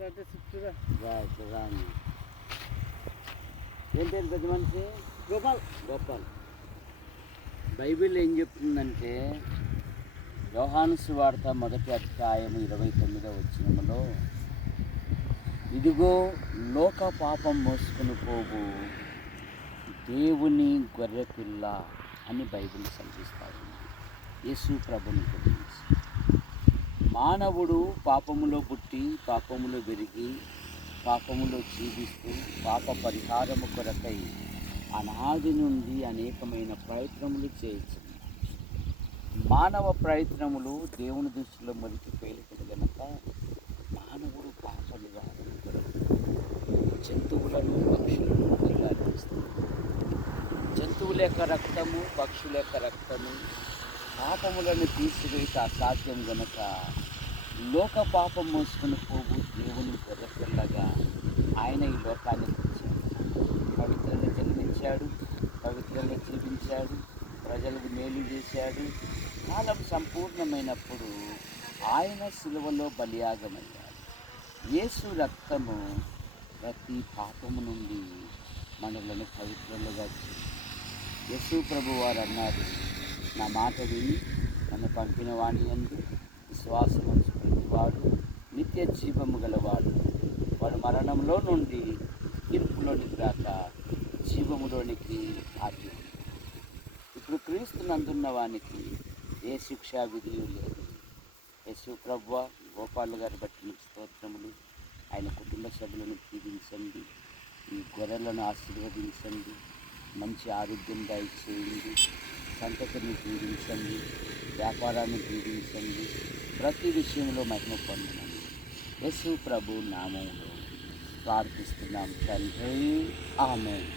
రాని ఏంటంటే పెద్ద మనిషి గోపాల్. బైబిల్ ఏం చెప్తుందంటే యోహాను సువార్త 1వ అధ్యాయం 29వ వచనములో, ఇదిగో లోక పాపం మోసుకుని పోవు దేవుని గొర్రెపిల్ల అని బైబిల్ సంధిస్తాడు. యేసు ప్రభుని గురించి మానవుడు పాపములో పుట్టి పాపములో పెరిగి పాపములో జీవిస్తూ పాప పరిహారము కొరకై అనాది నుండి అనేకమైన ప్రయత్నములు చేయొచ్చు. మానవ ప్రయత్నములు దేవుని దృష్టిలో మరిచిపోయేది కనుక మానవుడు పాపలుగా జంతువులను పక్షులను నిరాకరిస్తుంది. జంతువుల యొక్క రక్తము పక్షుల యొక్క రక్తము పాపములను తీసివేయట అసాధ్యం గనక లోక పాపం మోసుకుని పోగు దేవుని గొర్రెపిల్లగా ఆయన ఈ లోకానికి వచ్చాడు. పవిత్రంగా జన్మించాడు, పవిత్రంగా జీవించాడు, ప్రజలకు మేలు చేశాడు. కాలం సంపూర్ణమైనప్పుడు ఆయన సిలువలో బలియాగమయ్యాడు. యేసు రక్తము ప్రతి పాపము నుండి మనలను పవిత్రులుగా చేసింది. యేసు ప్రభు వారు అన్నారు, నా మాట విని నన్ను పంపిన వాణి యందు విశ్వాసము ప్రతివాడు నిత్య జీవము గలవాడు. వాడు మరణంలో నుండి తీర్పులోనికి రాక జీవములోనికి ఆగి. ఇప్పుడు క్రీస్తు నందున్న వానికి ఏ శిక్షా విధులు లేదు. యేసు ప్రభువా, గోపాల్ గారి బట్టి మీకు స్తోత్రములు. ఆయన కుటుంబ సభ్యులను దీవించండి, ఈ గొర్రెలను ఆశీర్వదించండి, మంచి ఆరోగ్యం దయచేయండి, సంతతిని దీవించండి, వ్యాపారాన్ని దీవించండి, ప్రతి విషయంలో మహిమ పొందమని యేసు ప్రభు నామములో ప్రార్థిస్తున్నాం తండ్రి. ఆమేన్.